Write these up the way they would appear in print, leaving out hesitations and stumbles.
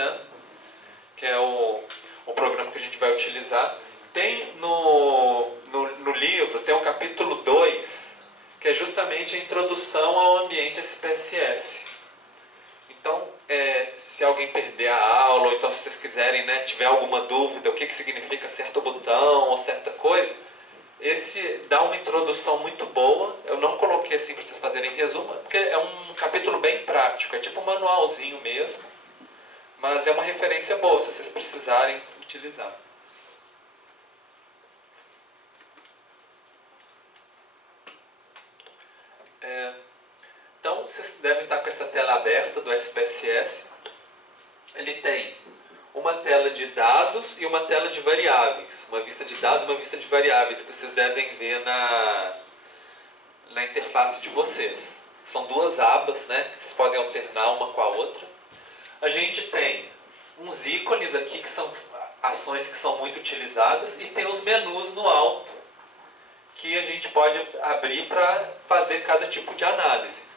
né? Que é o programa que a gente vai utilizar. Tem no livro, tem o capítulo 2, que é justamente a introdução ao ambiente SPSS. Então, se alguém perder a aula, ou então se vocês quiserem, né, tiver alguma dúvida, o que significa certo botão ou certa coisa, esse dá uma introdução muito boa. Eu não coloquei assim para vocês fazerem resumo, porque é um capítulo bem prático, é tipo um manualzinho mesmo, mas é uma referência boa se vocês precisarem utilizar. Então, vocês devem estar com essa tela aberta do SPSS. Ele tem uma tela de dados e uma tela de variáveis. Uma vista de dados e uma vista de variáveis, que vocês devem ver na interface de vocês. São duas abas, né, que vocês podem alternar uma com a outra. A gente tem uns ícones aqui, que são ações que são muito utilizadas, e tem os menus no alto, que a gente pode abrir para fazer cada tipo de análise.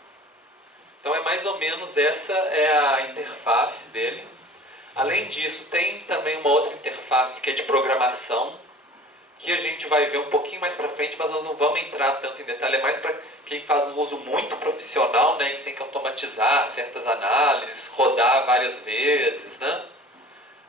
Então é mais ou menos essa é a interface dele. Além disso, tem também uma outra interface que é de programação, que a gente vai ver um pouquinho mais para frente, mas nós não vamos entrar tanto em detalhe. É mais para quem faz um uso muito profissional, né, que tem que automatizar certas análises, rodar várias vezes, né?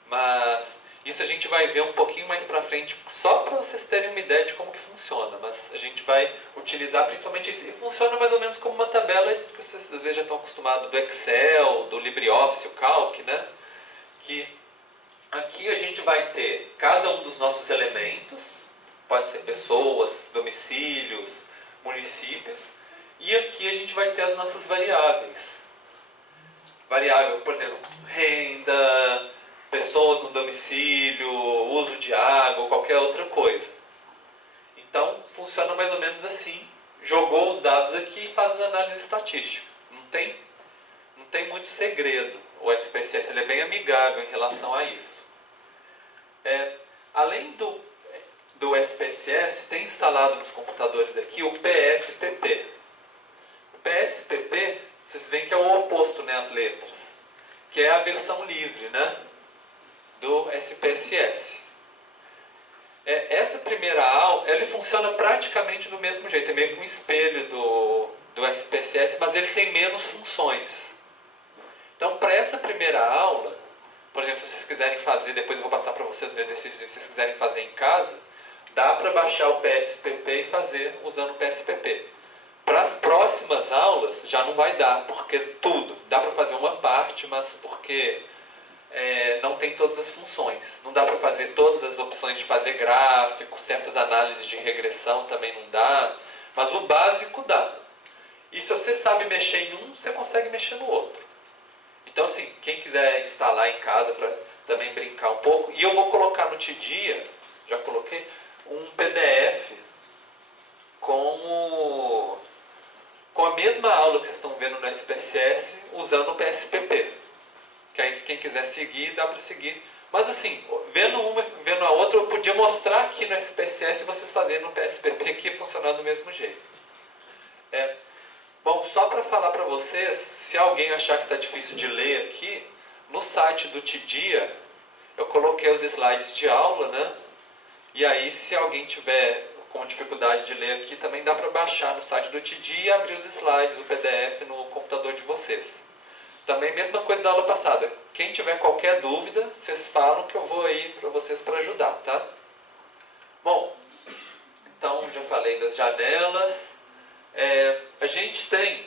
Mas isso a gente vai ver um pouquinho mais para frente, só para vocês terem uma ideia de como que funciona. Mas a gente vai utilizar principalmente isso. E funciona mais ou menos como uma tabela que vocês às vezes já estão acostumados do Excel, do LibreOffice, o Calc, né? Que aqui a gente vai ter cada um dos nossos elementos, pode ser pessoas, domicílios, municípios, e aqui a gente vai ter as nossas variáveis. Variável, por exemplo, renda, pessoas no domicílio, uso de água, qualquer outra coisa. Então, funciona mais ou menos assim. Jogou os dados aqui e faz as análises estatísticas. Não tem muito segredo. O SPSS ele é bem amigável em relação a isso. Além do SPSS, tem instalado nos computadores aqui o PSPP. O PSPP, vocês veem que é o oposto, né, as letras, que é a versão livre, né, do SPSS. Essa primeira aula, ele funciona praticamente do mesmo jeito, é meio que um espelho do SPSS, mas ele tem menos funções. Então, para essa primeira aula, por exemplo, se vocês quiserem fazer, depois eu vou passar para vocês um exercício, se vocês quiserem fazer em casa, dá para baixar o PSPP e fazer usando o PSPP. Para as próximas aulas, já não vai dar, porque dá para fazer uma parte, mas porque não tem todas as funções. Não dá para fazer todas as opções de fazer gráfico, certas análises de regressão também não dá, mas o básico dá. E se você sabe mexer em um, você consegue mexer no outro. Então, assim, quem quiser instalar em casa para também brincar um pouco, e eu vou colocar no Tidia, já coloquei, um PDF com a mesma aula que vocês estão vendo no SPSS, usando o PSPP. Que aí, quem quiser seguir, dá para seguir. Mas, assim, vendo uma vendo a outra, eu podia mostrar aqui no SPSS vocês fazendo no PSPP, que ia funcionar do mesmo jeito. Bom, só para falar para vocês, se alguém achar que está difícil de ler aqui, no site do Tidia, eu coloquei os slides de aula, né? E aí, se alguém tiver com dificuldade de ler aqui, também dá para baixar no site do Tidia e abrir os slides, o PDF, no computador de vocês. Também, mesma coisa da aula passada. Quem tiver qualquer dúvida, vocês falam que eu vou aí para vocês para ajudar, tá? Bom, então já falei das janelas. A gente tem,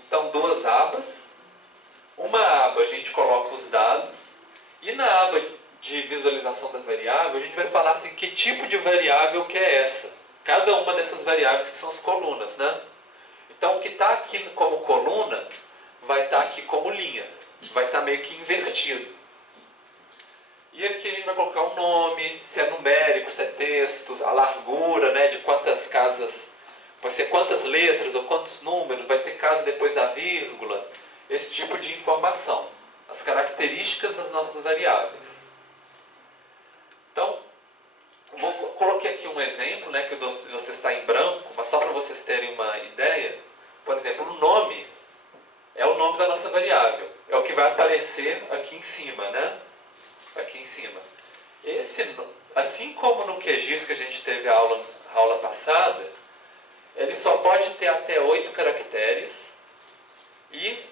então, duas abas. Uma aba a gente coloca os dados, e na aba de visualização da variável, a gente vai falar assim, que tipo de variável que é essa. Cada uma dessas variáveis que são as colunas, né? Então, o que está aqui como coluna, vai estar aqui como linha. Vai estar meio que invertido. E aqui a gente vai colocar o nome, se é numérico, se é texto, a largura, né, de quantas casas, vai ser quantas letras ou quantos números, vai ter casa depois da vírgula, esse tipo de informação. As características das nossas variáveis. Então, coloquei aqui um exemplo, né, que você está em branco, mas só para vocês terem uma ideia. Por exemplo, o nome é o nome da nossa variável. É o que vai aparecer aqui em cima, né? Aqui em cima. Assim como no QGIS que a gente teve a aula passada, ele só pode ter até 8 caracteres e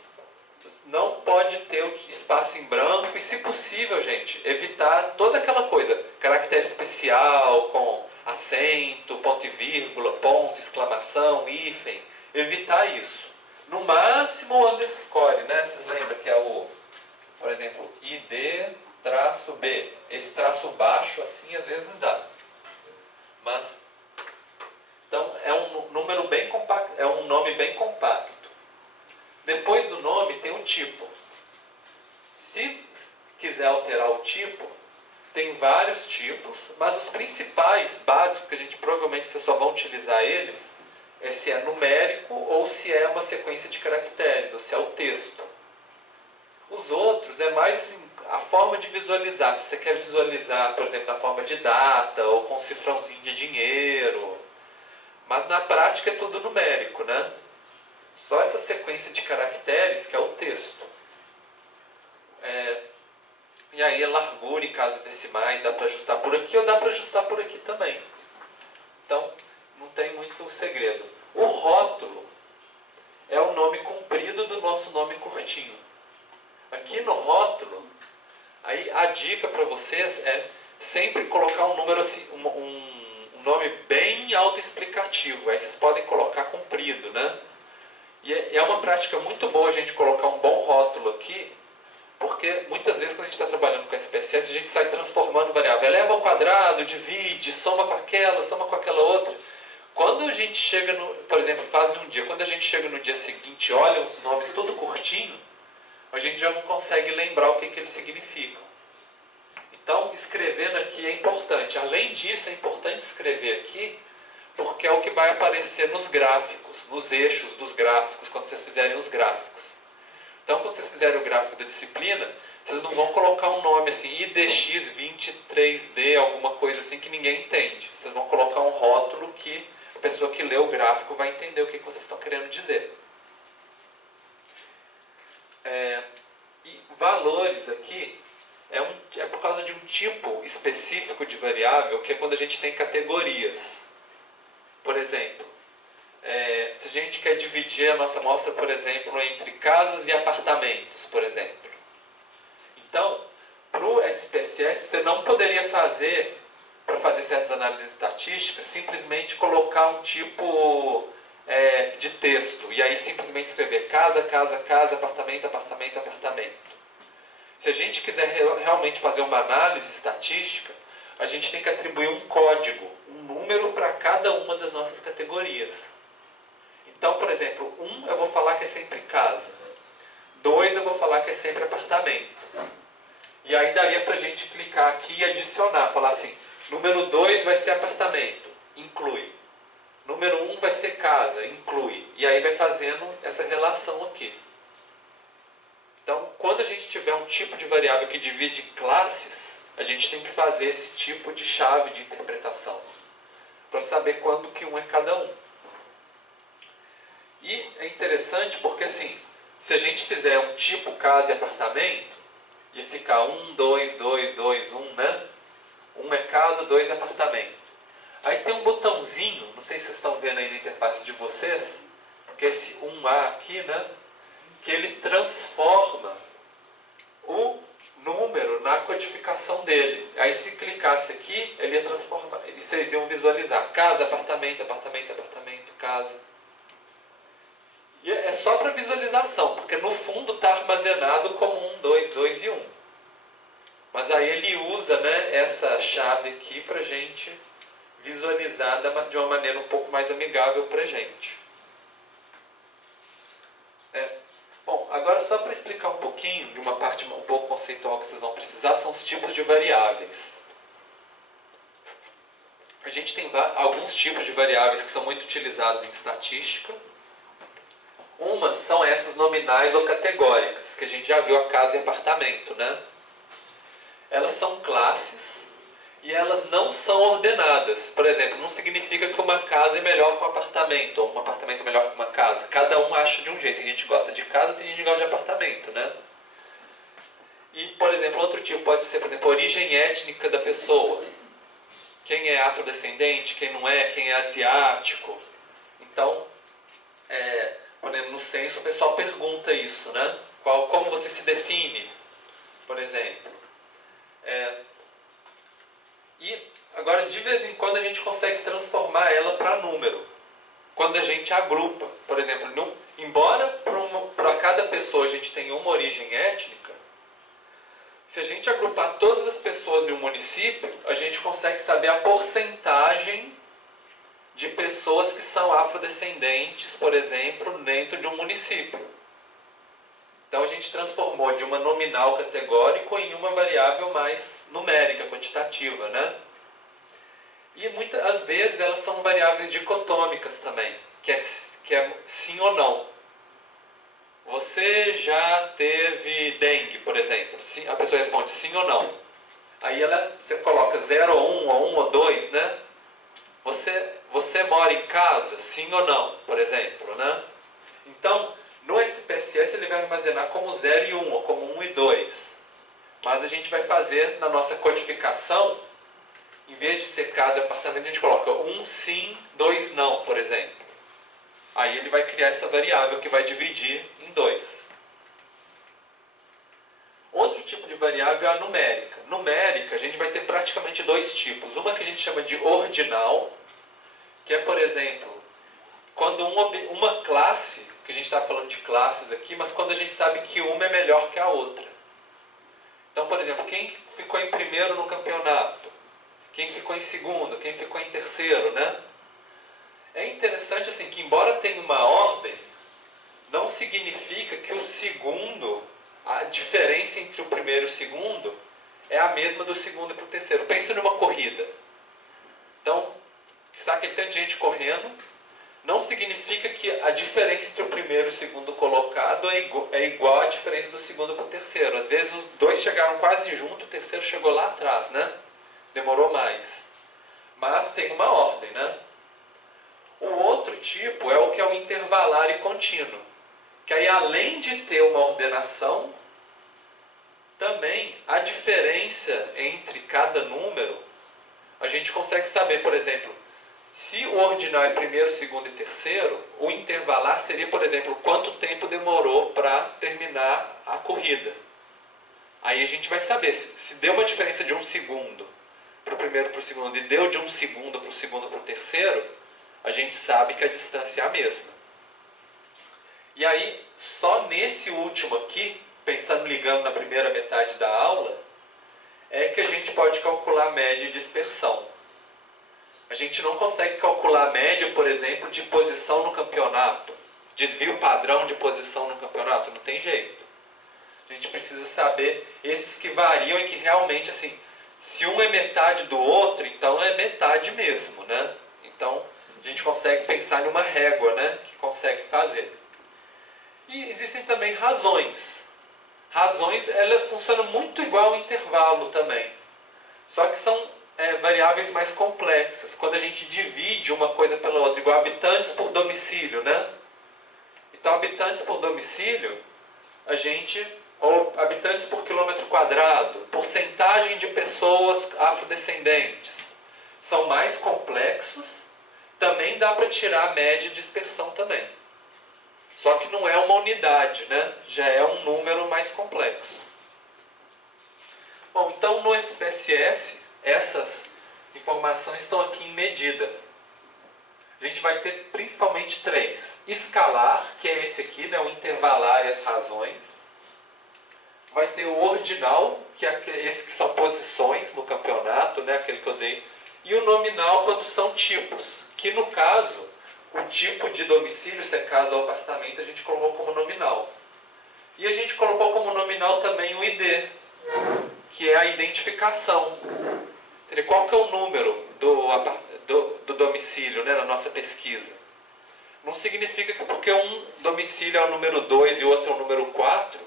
não pode ter espaço em branco e, se possível, gente, evitar toda aquela coisa, caractere especial com acento, ponto e vírgula, ponto, exclamação, hífen, evitar isso. No máximo o underscore, né? Vocês lembram que é o, por exemplo, ID-B. Esse traço baixo assim às vezes dá. Mas então é um número bem compacto, é um nome bem compacto. Depois do nome tem o tipo. Se quiser alterar o tipo, tem vários tipos, mas os principais, básicos, que a gente provavelmente vocês só vão utilizar eles, é se é numérico ou se é uma sequência de caracteres, ou se é o texto. Os outros é mais assim, a forma de visualizar. Se você quer visualizar, por exemplo, na forma de data ou com cifrãozinho de dinheiro. Mas na prática é tudo numérico, né? Só essa sequência de caracteres que é o texto. E aí a largura e casas decimais dá para ajustar por aqui ou dá para ajustar por aqui também. Então não tem muito segredo. O rótulo é o nome comprido do nosso nome curtinho. Aqui no rótulo, aí a dica para vocês é sempre colocar um número assim, um nome bem autoexplicativo. Aí vocês podem colocar comprido, né? E é uma prática muito boa a gente colocar um bom rótulo aqui, porque muitas vezes quando a gente está trabalhando com SPSS, a gente sai transformando variável. Eleva ao quadrado, divide, soma com aquela outra. Quando a gente chega no, por exemplo, faz num dia, quando a gente chega no dia seguinte, olha os nomes tudo curtinho, a gente já não consegue lembrar o que eles significam. Então, escrevendo aqui é importante. Além disso, é importante escrever aqui, porque é o que vai aparecer nos gráficos, nos eixos dos gráficos, quando vocês fizerem os gráficos. Então, quando vocês fizerem o gráfico da disciplina, vocês não vão colocar um nome assim, IDX23D, alguma coisa assim que ninguém entende. Vocês vão colocar um rótulo que a pessoa que lê o gráfico vai entender o que vocês estão querendo dizer. E valores aqui é por causa de um tipo específico de variável, que é quando a gente tem categorias. Por exemplo, se a gente quer dividir a nossa amostra, por exemplo, entre casas e apartamentos, por exemplo. Então, para o SPSS, você não poderia fazer, para fazer certas análises estatísticas, simplesmente colocar um tipo de texto, e aí simplesmente escrever casa, casa, casa, apartamento, apartamento, apartamento. Se a gente quiser realmente fazer uma análise estatística, a gente tem que atribuir um código, um número para cada uma das nossas categorias. Então, por exemplo, 1 eu vou falar que é sempre casa, 2 eu vou falar que é sempre apartamento. E aí daria para a gente clicar aqui e adicionar, falar assim, número 2 vai ser apartamento, inclui. Número 1 vai ser casa, inclui. E aí vai fazendo essa relação aqui. Então, quando a gente tiver um tipo de variável que divide classes, a gente tem que fazer esse tipo de chave de interpretação, para saber quando que um é cada um. E é interessante porque assim, se a gente fizer um tipo casa e apartamento, ia ficar 1, 2, 2, 2, 1, né? 1 é casa, 2 é apartamento. Aí tem um botãozinho, não sei se vocês estão vendo aí na interface de vocês, que é esse 1A aqui, né? Que ele transforma o número na codificação dele. Aí se clicasse aqui, ele ia transformar, vocês iam visualizar casa, apartamento, apartamento, apartamento, casa. E é só para visualização, porque no fundo está armazenado como 1, 2, 2 e 1. Mas aí ele usa, né, essa chave aqui para a gente visualizar de uma maneira um pouco mais amigável para a gente. Bom, agora só para explicar um pouquinho, de uma parte um pouco conceitual que vocês vão precisar, são os tipos de variáveis. A gente tem alguns tipos de variáveis que são muito utilizados em estatística. Umas são essas nominais ou categóricas, que a gente já viu, a casa e apartamento, né? Elas são classes, e elas não são ordenadas. Por exemplo, não significa que uma casa é melhor que um apartamento, ou um apartamento é melhor que uma casa. Cada um acha de um jeito. Tem gente que gosta de casa, tem gente que gosta de apartamento, né? E, por exemplo, outro tipo pode ser, por exemplo, a origem étnica da pessoa. Quem é afrodescendente, quem não é, quem é asiático. Então, por exemplo, no censo o pessoal pergunta isso, né? Como você se define, por exemplo. E agora, de vez em quando, a gente consegue transformar ela para número. Quando a gente agrupa. Por exemplo, embora para cada pessoa a gente tenha uma origem étnica, se a gente agrupar todas as pessoas de um município, a gente consegue saber a porcentagem de pessoas que são afrodescendentes, por exemplo, dentro de um município. Então a gente transformou de uma nominal categórico em uma variável mais numérica, quantitativa, né? E muitas vezes elas são variáveis dicotômicas também, que é sim ou não. Você já teve dengue, por exemplo? Sim, a pessoa responde sim ou não. Aí você coloca 0 ou 1, ou 1 ou 2, né? Você mora em casa, sim ou não, por exemplo, né? Então, no SPSS ele vai armazenar como 0 e 1, ou como 1 e 2. Mas a gente vai fazer na nossa codificação, em vez de ser casa e apartamento, a gente coloca 1 sim, 2 não, por exemplo. Aí ele vai criar essa variável que vai dividir em 2. Outro tipo de variável é a numérica. Numérica, a gente vai ter praticamente dois tipos. Uma que a gente chama de ordinal, que é, por exemplo, quando uma classe, que a gente está falando de classes aqui, mas quando a gente sabe que uma é melhor que a outra. Então, por exemplo, quem ficou em primeiro no campeonato? Quem ficou em segundo? Quem ficou em terceiro, né? É interessante assim que, embora tenha uma ordem, não significa que o segundo, a diferença entre o primeiro e o segundo é a mesma do segundo para o terceiro. Pense numa corrida. Então, está aquele tanto de gente correndo, não significa que a diferença entre o primeiro e o segundo colocado é igual à diferença do segundo para o terceiro. Às vezes os dois chegaram quase junto, o terceiro chegou lá atrás, né? Demorou mais. Mas tem uma ordem, né? O outro tipo é o que é o intervalar e contínuo. Que aí, além de ter uma ordenação, também a diferença entre cada número, a gente consegue saber, por exemplo, se o ordinal é primeiro, segundo e terceiro, o intervalar seria, por exemplo, quanto tempo demorou para terminar a corrida. Aí a gente vai saber, se deu uma diferença de 1 segundo para o primeiro para o segundo e deu de 1 segundo para o segundo para o terceiro, a gente sabe que a distância é a mesma. E aí, só nesse último aqui, ligando na primeira metade da aula, é que a gente pode calcular a média e dispersão. A gente não consegue calcular a média, por exemplo, de posição no campeonato. Desvio padrão de posição no campeonato, não tem jeito. A gente precisa saber esses que variam e que realmente, assim, se um é metade do outro, então é metade mesmo, né? Então, a gente consegue pensar em uma régua, né, que consegue fazer. E existem também razões. Razões, ela funciona muito igual ao intervalo também. Só que são variáveis mais complexas. Quando a gente divide uma coisa pela outra, igual habitantes por domicílio, né? Então, habitantes por domicílio, ou habitantes por quilômetro quadrado, porcentagem de pessoas afrodescendentes, são mais complexos. Também dá para tirar a média e dispersão também. Só que não é uma unidade, né? Já é um número mais complexo. Bom, então no SPSS, essas informações estão aqui em medida. A gente vai ter principalmente 3. Escalar, que é esse aqui, né? O intervalar e as razões. Vai ter o ordinal, que é esse que são posições no campeonato, né? Aquele que eu dei. E o nominal, quando são tipos. Que no caso, o tipo de domicílio, se é casa ou apartamento, a gente colocou como nominal. E a gente colocou como nominal também o ID, que é a identificação. Qual que é o número do domicílio, né, na nossa pesquisa? Não significa que porque um domicílio é o número 2 e o outro é o número 4,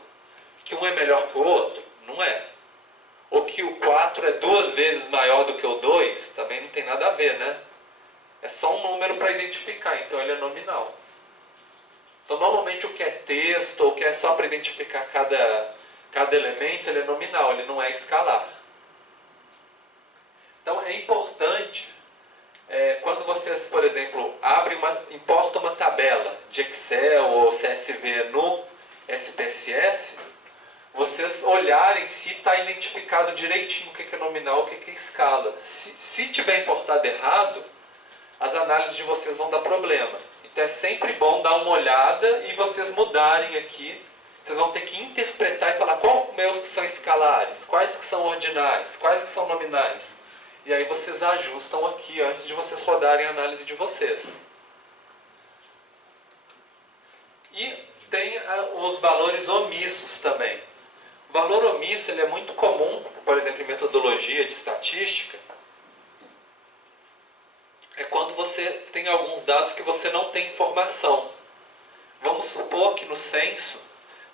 que um é melhor que o outro. Não é. Ou que que o 4 é 2 vezes maior do que o 2, também não tem nada a ver, né? É só um número para identificar, então ele é nominal. Então, normalmente o que é texto, ou o que é só para identificar cada elemento, ele é nominal, ele não é escalar. Então, é importante, quando vocês, por exemplo, importam uma tabela de Excel ou CSV no SPSS, vocês olharem se está identificado direitinho o que é nominal, o que é escala. Se tiver importado errado, as análises de vocês vão dar problema. Então é sempre bom dar uma olhada e vocês mudarem aqui. Vocês vão ter que interpretar e falar quais meus que são escalares, quais que são ordinais, quais que são nominais. E aí vocês ajustam aqui antes de vocês rodarem a análise de vocês. E tem os valores omissos também. O valor omisso ele é muito comum, por exemplo, em metodologia de estatística. É quando você tem alguns dados que você não tem informação. Vamos supor que no censo,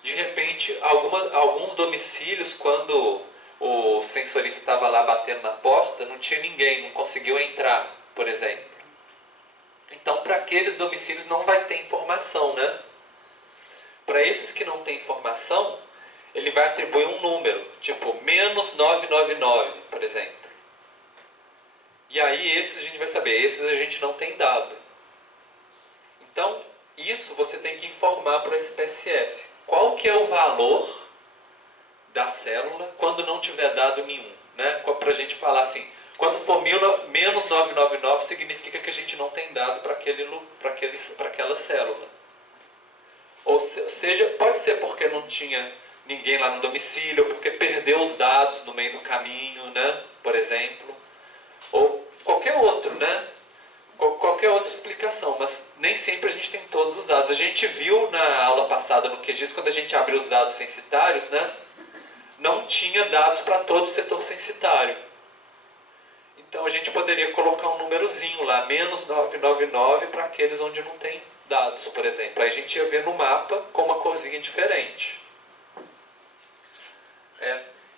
de repente, alguns domicílios, quando o censorista estava lá batendo na porta, não tinha ninguém, não conseguiu entrar, por exemplo. Então, para aqueles domicílios não vai ter informação, né? Para esses que não têm informação, ele vai atribuir um número, tipo menos 999, por exemplo. E aí esses a gente vai saber, esses a gente não tem dado. Então, isso você tem que informar para o SPSS. Qual que é o valor da célula quando não tiver dado nenhum? Né? Para a gente falar assim, quando for menos 999, significa que a gente não tem dado para aquela célula. Ou seja, pode ser porque não tinha ninguém lá no domicílio, ou porque perdeu os dados no meio do caminho, né? Por exemplo. Ou qualquer outro, né? Qualquer outra explicação, mas nem sempre a gente tem todos os dados. A gente viu na aula passada no QGIS, quando a gente abriu os dados censitários, né? Não tinha dados para todo o setor censitário. Então a gente poderia colocar um númerozinho lá, menos 999, para aqueles onde não tem dados, por exemplo. Aí a gente ia ver no mapa com uma corzinha diferente.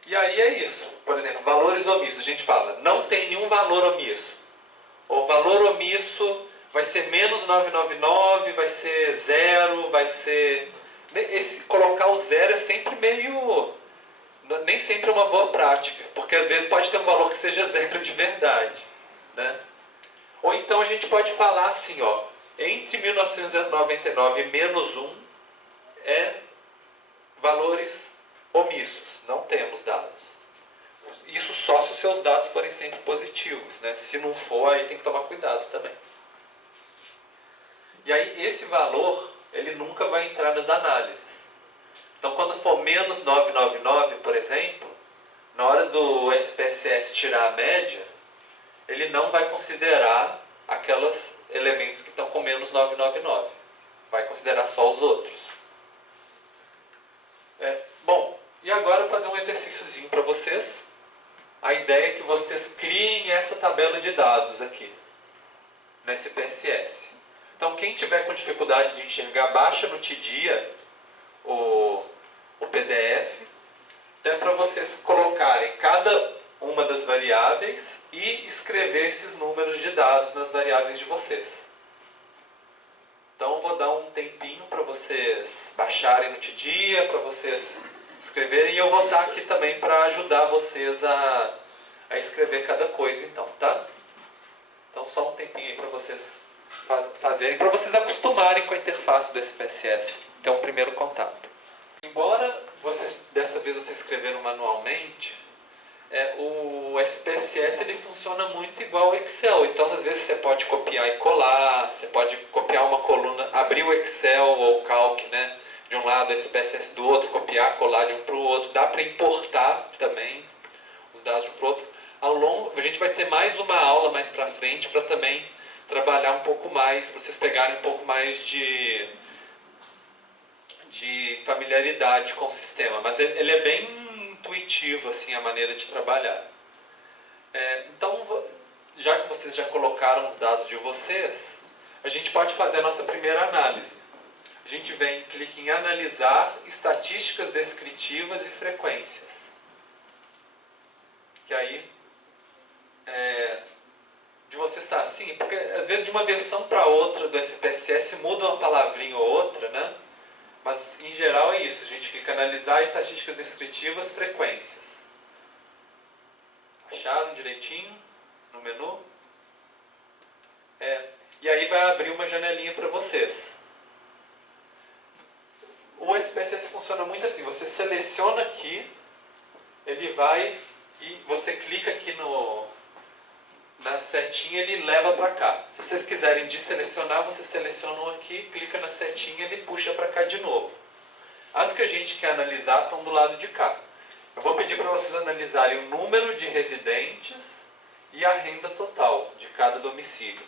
E aí é isso. Por exemplo, valores omissos. A gente fala, não tem nenhum valor omisso. O valor omisso vai ser menos 999, vai ser zero, vai ser... Colocar o zero é sempre meio... Nem sempre é uma boa prática, porque às vezes pode ter um valor que seja zero de verdade. Né? Ou então a gente pode falar assim, ó, entre 1999 e menos 1 é valores omissos, não temos dados. Isso só se os seus dados forem sempre positivos, né? Se não for, aí tem que tomar cuidado também. E aí esse valor, ele nunca vai entrar nas análises. Então quando for menos 999, por exemplo, na hora do SPSS tirar a média, ele não vai considerar aqueles elementos que estão com menos 999. Vai considerar só os outros. Bom, e agora eu vou fazer um exercíciozinho para vocês. A ideia é que vocês criem essa tabela de dados aqui, no SPSS. Então, quem tiver com dificuldade de enxergar, baixa no Tidia o PDF. Então, é para vocês colocarem cada uma das variáveis e escrever esses números de dados nas variáveis de vocês. Então, eu vou dar um tempinho para vocês baixarem no Tidia, para vocês escreverem, e eu vou estar aqui também para ajudar vocês a escrever cada coisa, então, tá? Então, só um tempinho aí para vocês fazerem, para vocês acostumarem com a interface do SPSS, que é um primeiro contato. Embora dessa vez vocês escreveram manualmente, o SPSS ele funciona muito igual ao Excel. Então, às vezes você pode copiar e colar, você pode copiar uma coluna, abrir o Excel ou o Calc, né, de um lado, o SPSS do outro, copiar, colar de um para o outro. Dá para importar também os dados de um para o outro. A gente vai ter mais uma aula mais para frente para também trabalhar um pouco mais, para vocês pegarem um pouco mais de familiaridade com o sistema. Mas ele é bem intuitivo assim, a maneira de trabalhar. Então, já que vocês já colocaram os dados de vocês, a gente pode fazer a nossa primeira análise. A gente clica em analisar estatísticas descritivas e frequências. Que aí, de você estar assim, porque às vezes de uma versão para outra do SPSS muda uma palavrinha ou outra, né? Mas em geral é isso, a gente clica em analisar estatísticas descritivas, frequências. Acharam direitinho no menu? E aí vai abrir uma janelinha para vocês. O SPSS funciona muito assim, você seleciona aqui, ele vai e você clica aqui na setinha, ele leva para cá. Se vocês quiserem desselecionar, vocês selecionam aqui, clica na setinha, ele puxa para cá de novo. As que a gente quer analisar estão do lado de cá. Eu vou pedir para vocês analisarem o número de residentes e a renda total de cada domicílio.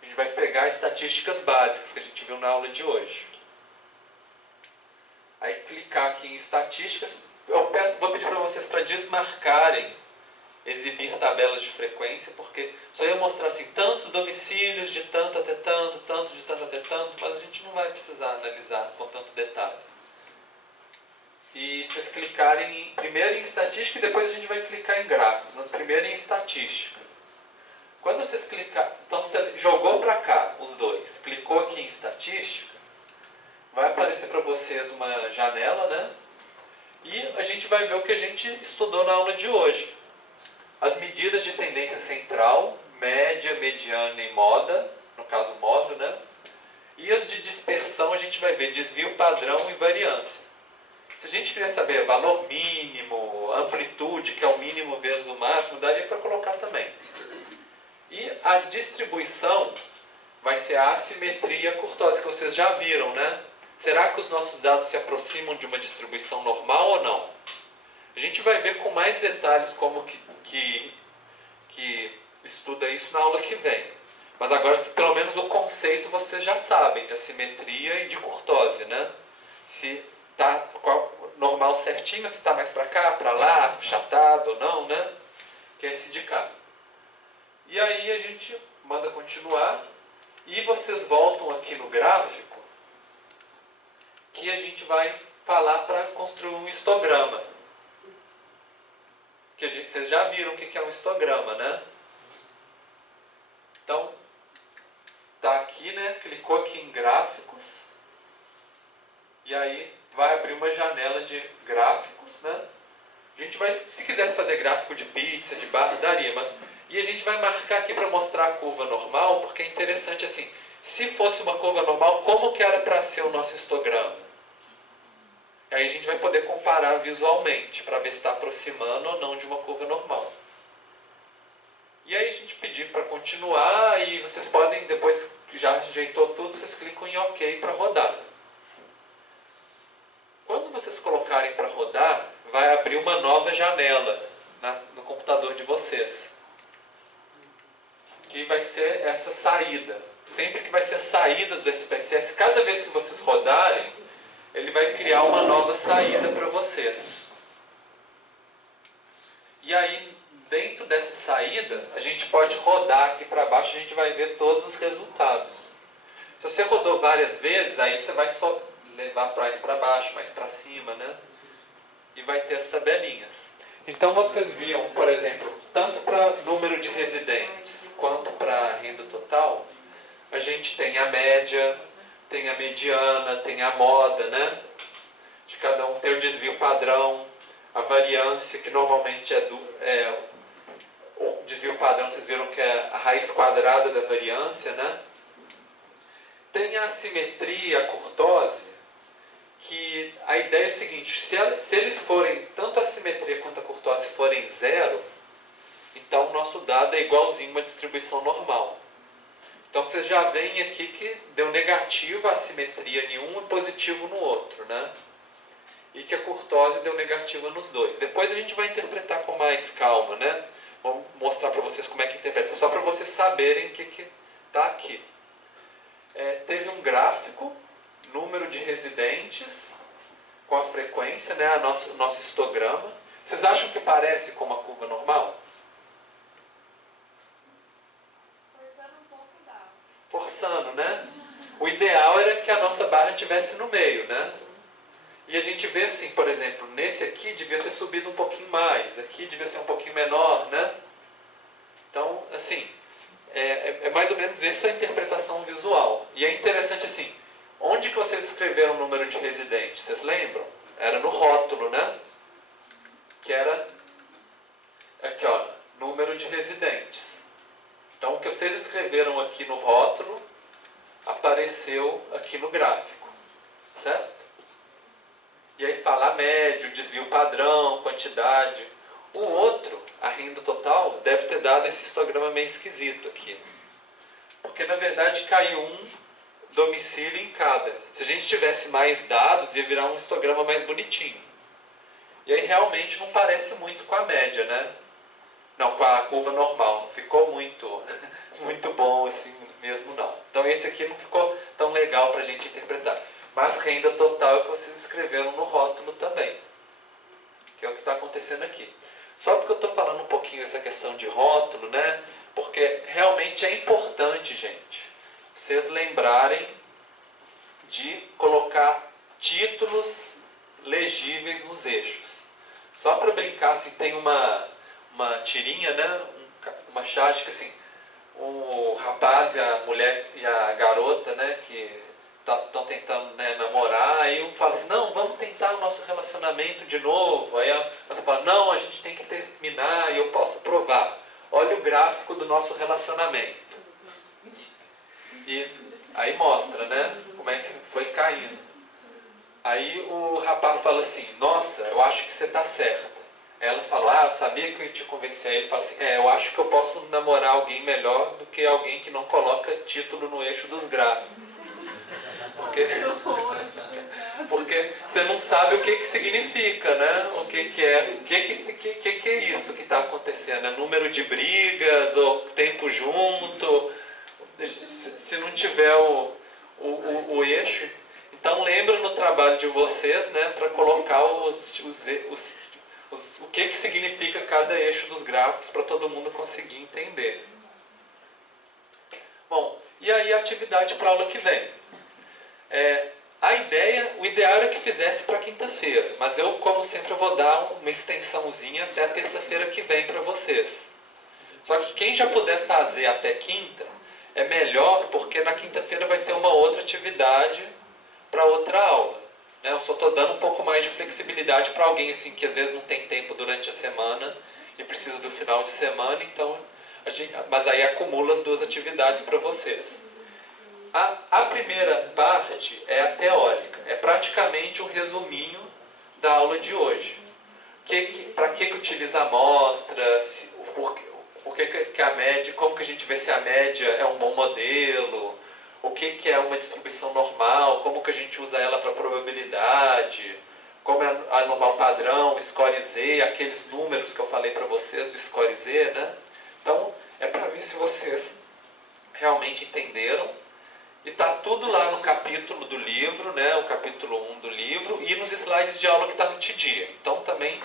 A gente vai pegar estatísticas básicas que a gente viu na aula de hoje. Aí clicar aqui em estatísticas, vou pedir para vocês para desmarcarem exibir tabelas de frequência, porque só ia mostrar assim, tantos domicílios de tanto até tanto, tanto de tanto até tanto, mas a gente não vai precisar analisar com tanto detalhe. E vocês clicarem primeiro em estatística e depois a gente vai clicar em gráficos, mas primeiro em estatística. Quando vocês clicar, então você jogou para cá os dois, clicou aqui em estatística, vai aparecer para vocês uma janela, né? E a gente vai ver o que a gente estudou na aula de hoje. As medidas de tendência central, média, mediana e moda, no caso modo, né? E as de dispersão a gente vai ver desvio padrão e variância. Se a gente quiser saber valor mínimo, amplitude, que é o mínimo vezes o máximo, daria para colocar também. E a distribuição vai ser a assimetria e a curtose, que vocês já viram, né? Será que os nossos dados se aproximam de uma distribuição normal ou não? A gente vai ver com mais detalhes como que estuda isso na aula que vem. Mas agora, pelo menos o conceito vocês já sabem, de assimetria e de curtose, né? Se está normal certinho, se está mais para cá, para lá, achatado ou não, né? Que é esse de cá. E aí a gente manda continuar e vocês voltam aqui no gráfico que a gente vai falar para construir um histograma. Que vocês já viram o que é um histograma, né? Então, tá aqui, né? Clicou aqui em gráficos e aí vai abrir uma janela de gráficos, né? A gente vai, se quisesse fazer gráfico de pizza, de barra, daria, mas e a gente vai marcar aqui para mostrar a curva normal, porque é interessante assim, se fosse uma curva normal, como que era para ser o nosso histograma? Aí a gente vai poder comparar visualmente, para ver se está aproximando ou não de uma curva normal. E aí a gente pedir para continuar, e vocês podem, depois que já ajeitou tudo, vocês clicam em OK para rodar. Quando vocês colocarem para rodar, vai abrir uma nova janela no computador de vocês. Que vai ser essa saída. Sempre que vai ser saídas do SPSS, cada vez que vocês rodarem, ele vai criar uma nova saída para vocês. E aí, dentro dessa saída, a gente pode rodar aqui para baixo, a gente vai ver todos os resultados. Se você rodou várias vezes, aí você vai só levar mais para baixo, mais para cima, né? E vai ter as tabelinhas. Então vocês viam, por exemplo, tanto para número de residentes quanto para renda total, a gente tem a média, tem a mediana, tem a moda, né? De cada um, tem o desvio padrão, a variância, que normalmente o desvio padrão, vocês viram que é a raiz quadrada da variância, né? Tem a assimetria, a curtose, que a ideia é o seguinte, se eles forem, tanto a assimetria quanto a curtose forem zero, então o nosso dado é igualzinho a uma distribuição normal. Então vocês já veem aqui que deu negativo a assimetria em um e positivo no outro, né? E que a curtose deu negativa nos dois. Depois a gente vai interpretar com mais calma, né? Vou mostrar para vocês como é que interpreta, só para vocês saberem o que está aqui. Teve um gráfico, número de residentes, com a frequência, né? O nosso histograma. Vocês acham que parece com uma curva normal? Forçando, né? O ideal era que a nossa barra estivesse no meio, né? E a gente vê assim, por exemplo, nesse aqui devia ter subido um pouquinho mais, aqui devia ser um pouquinho menor, né? Então, assim, é mais ou menos essa interpretação visual. E é interessante assim, onde que vocês escreveram o número de residentes? Vocês lembram? Era no rótulo, né? Que era aqui, ó, número de residentes. Então, o que vocês escreveram aqui no rótulo apareceu aqui no gráfico, certo? E aí fala a média, o desvio padrão, quantidade. O outro, a renda total, deve ter dado esse histograma meio esquisito aqui. Porque, na verdade, caiu um domicílio em cada. Se a gente tivesse mais dados, ia virar um histograma mais bonitinho. E aí, realmente, não parece muito com a média, né? Não, com a curva normal. Não ficou muito, muito bom assim mesmo, não. Então, esse aqui não ficou tão legal para a gente interpretar. Mas renda total é o que vocês escreveram no rótulo também. Que é o que está acontecendo aqui. Só porque eu estou falando um pouquinho essa questão de rótulo, né? Porque realmente é importante, gente, vocês lembrarem de colocar títulos legíveis nos eixos. Só para brincar, assim, tem uma tirinha, né? Uma charge que assim, o rapaz e a mulher e a garota, né? Que estão tentando, né, namorar, aí um fala assim, não, vamos tentar o nosso relacionamento de novo. Aí você fala, não, a gente tem que terminar e eu posso provar. Olha o gráfico do nosso relacionamento. E aí mostra, né, como é que foi caindo. Aí o rapaz fala assim, nossa, eu acho que você está certa. Ela fala, eu sabia que eu ia te convencer. Aí ele fala assim, eu acho que eu posso namorar alguém melhor do que alguém que não coloca título no eixo dos gráficos. Porque você não sabe o que significa, né? O que é isso que está acontecendo? É número de brigas, ou tempo junto? Se não tiver o eixo. Então lembra no trabalho de vocês, né? Para colocar o que significa cada eixo dos gráficos para todo mundo conseguir entender. Bom, e aí a atividade para a aula que vem. O ideal era que fizesse para quinta-feira, mas eu, como sempre, eu vou dar uma extensãozinha até a terça-feira que vem para vocês. Só que quem já puder fazer até quinta, é melhor, porque na quinta-feira vai ter uma outra atividade para outra aula. Né? Eu só estou dando um pouco mais de flexibilidade para alguém assim, que às vezes não tem tempo durante a semana e precisa do final de semana, então mas aí acumula as duas atividades para vocês. A primeira parte é a teórica, é praticamente um resuminho da aula de hoje. Para que utiliza a amostra, por que a média, como que a gente vê se a média é um bom modelo, o que é uma distribuição normal, como que a gente usa ela para probabilidade, como é a normal padrão, score Z, aqueles números que eu falei para vocês do score Z, né? Então, é para ver se vocês realmente entenderam. E está tudo lá no capítulo do livro, né, o capítulo 1 do livro, e nos slides de aula que está no TDIA. Então também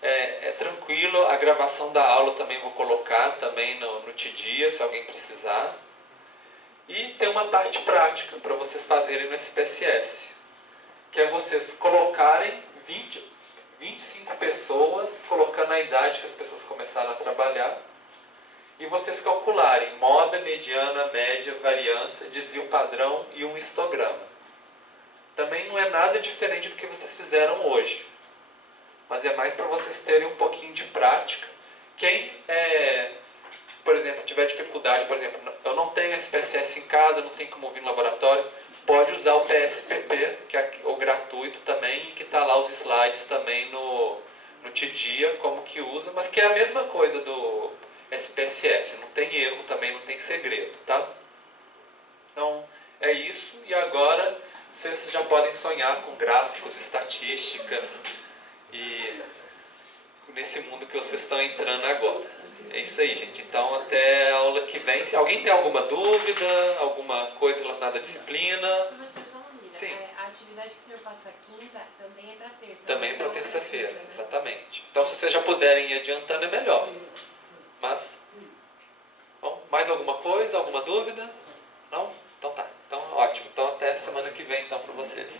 é tranquilo, a gravação da aula também vou colocar também no TDIA, se alguém precisar. E tem uma parte prática para vocês fazerem no SPSS, que é vocês colocarem 25 pessoas, colocando a idade que as pessoas começaram a trabalhar, e vocês calcularem moda, mediana, média, variância, desvio padrão e um histograma. Também não é nada diferente do que vocês fizeram hoje, mas é mais para vocês terem um pouquinho de prática. Quem, por exemplo, tiver dificuldade, por exemplo, eu não tenho SPSS em casa, não tenho como ouvir no laboratório, pode usar o PSPP, que é o gratuito também, que está lá os slides também no TDIA, como que usa, mas que é a mesma coisa do SPSS, não tem erro também, não tem segredo, tá? Então, é isso, e agora vocês já podem sonhar com gráficos, estatísticas, e nesse mundo que vocês estão entrando agora. É isso aí, gente. Então, até a aula que vem. Se alguém tem alguma dúvida, alguma coisa relacionada à disciplina... Professor, só uma dúvida. Sim. A atividade que o senhor passa quinta também é para terça? Também é para terça-feira, exatamente. Então, se vocês já puderem ir adiantando, é melhor. Mas, bom, mais alguma coisa, alguma dúvida? Não? Então tá. Então, ótimo. Então, até semana que vem, então, para vocês.